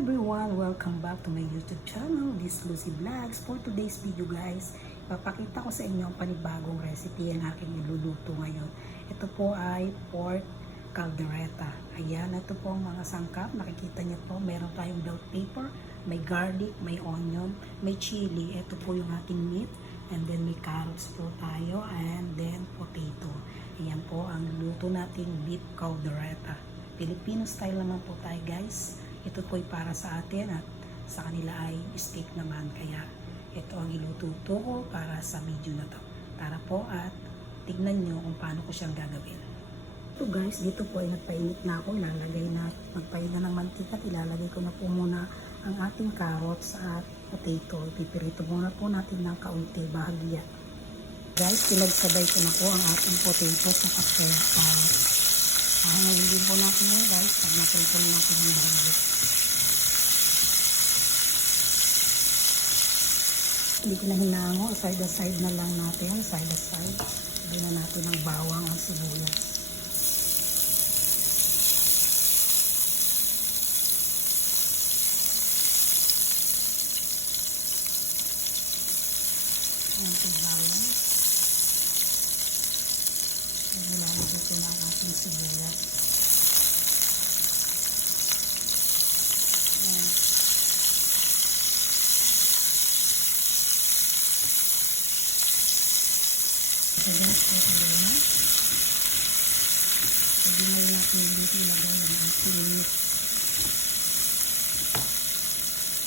everyone! Welcome back to my YouTube channel, this Lucy Vlogs. For today's video guys, papakita ko sa inyo ang panibagong recipe ang aking iluluto ngayon. Ito po ay pork caldereta. Ayan, ito po ang mga sangkap. Nakikita niyo po, meron tayong bell pepper, may garlic, may onion, may chili. Ito po yung ating meat. And then may carrots po tayo and then potato. Ayan po ang luto nating beef caldereta. Filipino style naman po tayo guys. Ito po ay para sa atin at sa kanila ay steak naman. Kaya ito ang ilututo ko para sa video na to. Tara po at tignan nyo kung paano ko siyang gagawin. So guys, dito po ay nagpainit na ako. Magpainit na ng mantika at ilalagay ko na po muna ang ating carrots at potato. Pipirito muna po natin ng kaunti bahagya. Guys, pinagsabay ko na po ang ating potato sa carrots. Ngayon din po natin yun guys, pag naprito natin yung bahagya. Hindi ko na hinango, side na lang natin, side. Hindi na natin ang bawang ang sibuyas. Ayan po bawang. Nilalagay ko na ang ating sibuyas. Ayan. So guys, ito na. Pwede na rin natin yung dito ilagay ng ating meat.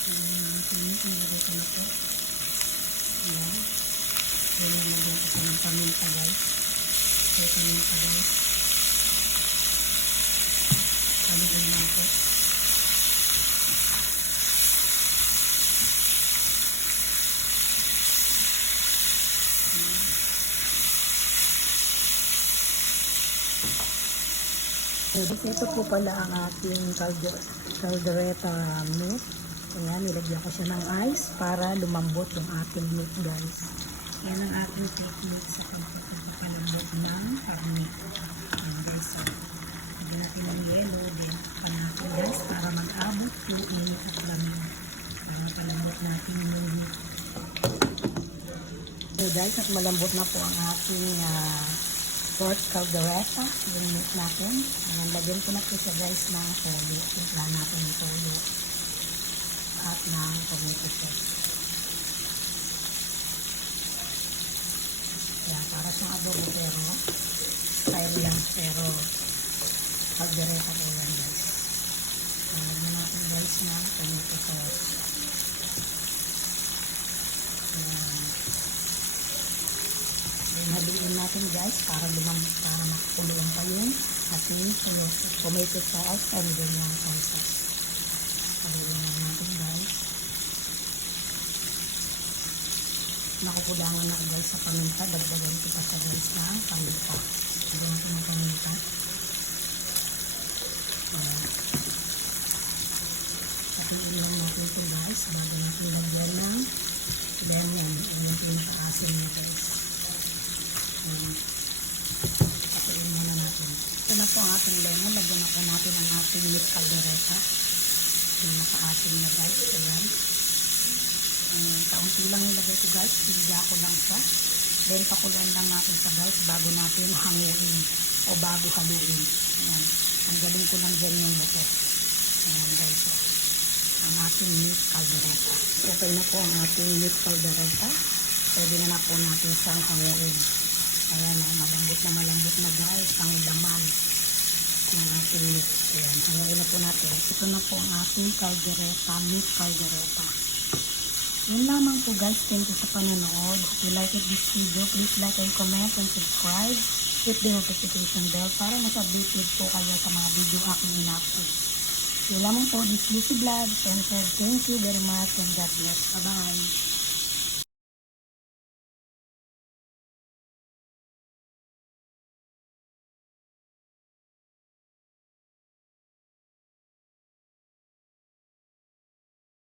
Ayan ang ating meat. Nilagay ko na po. Ayan. Nilagyan ko pa ng paminta guys. Ito yung paminta. Paligyan lang po. Ito po pala ang ating caldereta meat. Ayan, nilagyan ko siya ng ice para lumambot yung ating meat guys. Yan ang ating meat sa pagpapalambot ng karne. Ayan guys, so, lagyan natin ng yellow din natin guys para mag-abot yung init at lamig. Para mapalambot natin yung meat. So guys, at malambot na po ang ating pork caldereta, yung meat natin. Ayan, lagyan ko na po siya guys ng toyo. Timpla natin yung toyo at ng tomato sauce. Ayan, para siyang adobo pero style lang, pero caldereta po yan guys. Ayan, lagyan natin guys ng tomato sauce. Ayan. Haluin natin guys para makakuluan pa yung ating tomato sauce and then yung soy sauce. Haluin natin guys. Nakukulangan ako guys sa paminta. Dagdagan ko pa sa guys ng paminta. Dagdagan natin ng paminta. Haluin lang natin ito guys. Lagyan natin ng lemon. Lemon. Lagyan natin sa asin nyo guys. Patuloy muna natin. Ito na po ang ating lemon. Lagyan na po natin ang ating meat caldereta. Yung naka-asin na guys. Ayan. Kaunti lang nilagay ko guys. Bigya ko lang siya. Then pakulan lang natin sa guys bago natin hanguin o bago haluin. Ayan. Ang galing ko lang dyan yung buto. Ayan guys. Ang ating meat caldereta. Okay na po ang ating meat caldereta. Pwede na po natin siyang hanguin. Ayan, malambot na guys ang laman ng ating meat. Ayan, hanguin na po natin. Ito na po ang ating caldereta, meat caldereta. Yun lamang po guys. Thank you sa panonood. If you like this video, please like and comment and subscribe. Hit the notification bell para mas updated po kayo sa mga video aking in-upload. Yun lamang po, this Lucy Vlogs and said thank you very much and God bless. Bye-bye.